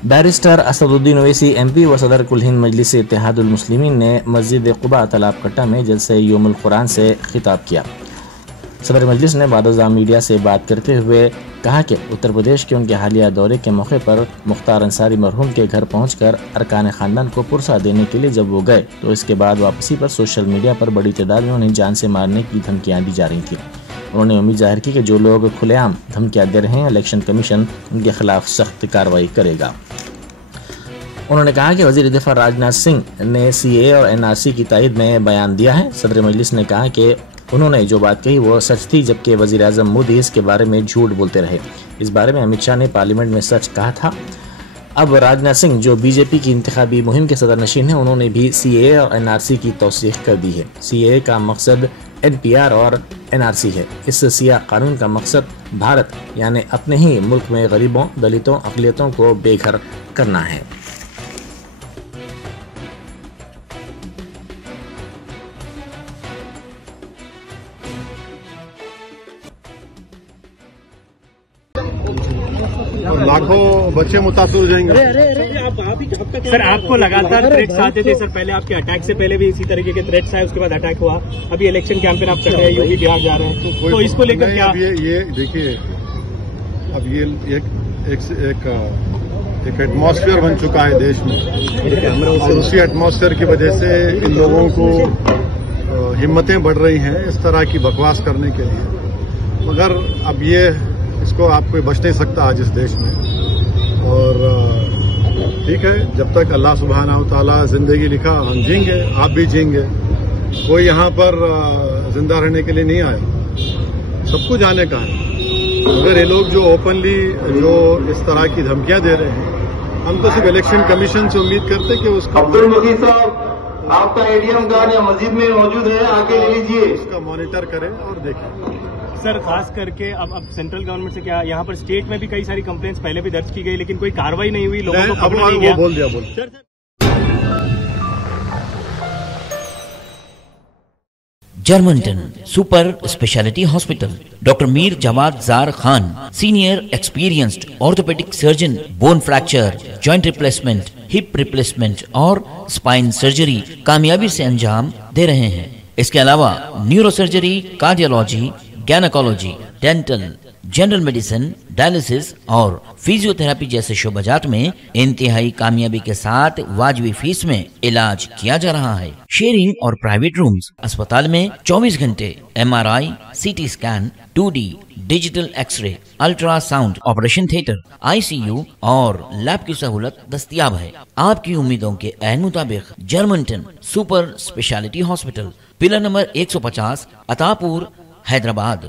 Barrister Asaduddin Owaisi MP व सदर कुल हिंद मजलिस इत्तेहादुल मुस्लिमीन ने मस्जिद क़ुबा तालाब कट्टा में जलसे यौमुल कुरान से खिताब किया। सदर मजलिस ने बादशाह मीडिया से बात करते हुए कहा कि उत्तर प्रदेश के उनके हालिया दौरे के मौके पर मुख्तार अंसारी मरहूम के घर पहुंचकर अरकान खानदान को पुरसा देने के लिए जब वो गए तो इसके बाद वापसी पर सोशल मीडिया पर बड़ी तादाद में उन्हें जान से मारने की धमकियां दी जा रही थी। उन्होंने उम्मीद जाहिर की कि जो लोग खुलेआम धमकियां दे रहे हैं इलेक्शन कमीशन उनके खिलाफ सख्त कार्रवाई करेगा। उन्होंने कहा कि वज़ीर दिफा राजनाथ सिंह ने CAA और NRC की तायद में बयान दिया है। सदर मजलिस ने कहा कि उन्होंने जो बात कही वो सच थी, जबकि वज़ीर आज़म मोदी इसके बारे में झूठ बोलते रहे। इस बारे में अमित शाह ने पार्लियामेंट में सच कहा था। अब राजनाथ सिंह जो BJP की इंतखाबी मुहिम के सदर नशीन हैं, उन्होंने भी CAA और NRC की तौसीख कर दी है। CAA का मकसद NPR और NRC है। इस सियाह कानून का मकसद भारत यानी अपने ही मुल्क में गरीबों, दलितों, अक़लियतों को बेघर करना है। लाखों बच्चे मुतासिर हो जाएंगे। सर आपको लगातार थ्रेट्स आते थे सर, पहले आपके अटैक से पहले भी इसी तरीके के थ्रेट्स आए, उसके बाद अटैक हुआ, अभी इलेक्शन कैंपेन आप कर रहे हैं, यूपी बिहार जा रहे हैं, तो इसको लेकर क्या? ये देखिए, अब ये एक एटमॉस्फेयर बन चुका है देश में और उसी एटमॉस्फेयर की वजह से इन लोगों को हिम्मतें बढ़ रही हैं इस तरह की बकवास करने के लिए। मगर अब इसको आप कोई बच नहीं सकता आज इस देश में। और ठीक है, जब तक अल्लाह सुब्हानहू तआला जिंदगी लिखा हम जीएंगे, आप भी जीएंगे। कोई यहाँ पर जिंदा रहने के लिए नहीं आया, सबको जाने का है। अगर ये लोग जो ओपनली जो इस तरह की धमकियां दे रहे हैं, हम तो सिर्फ इलेक्शन कमीशन से उम्मीद करते कि उसका अब्दुल मजीद साहब आपका ATM कार्ड या मस्जिद में मौजूद है, आके ले लीजिए। उसका मॉनिटर करें और देखें। सर खास करके अब सेंट्रल गवर्नमेंट से क्या, यहाँ पर स्टेट में भी कई सारी कंप्लेंट्स पहले भी दर्ज की गई लेकिन कोई कार्रवाई नहीं हुई, लोगों को खबर नहीं गया। बोल दिया। Germanten super speciality hospital, doctor Mir Jawad Zar Khan, senior experienced orthopaedic surgeon, bone fracture, joint replacement, hip replacement और स्पाइन सर्जरी कामयाबी से अंजाम दे रहे हैं। इसके अलावा neuro surgery, cardiology, gynaecology, dental, general medicine, dialysis और फिजियोथेरेपी जैसे शोबाजात में इंतहाई कामयाबी के साथ वाजिबी फीस में इलाज किया जा रहा है। शेयरिंग और प्राइवेट रूम्स, अस्पताल में 24 घंटे MRI, CT scan, 2D digital x-ray, ultrasound, operation theatre, ICU और लैब की सहूलत दस्तयाब है। आपकी उम्मीदों के ऐन मुताबिक Germanten super speciality hospital, pillar number 150, Attapur, Hyderabad.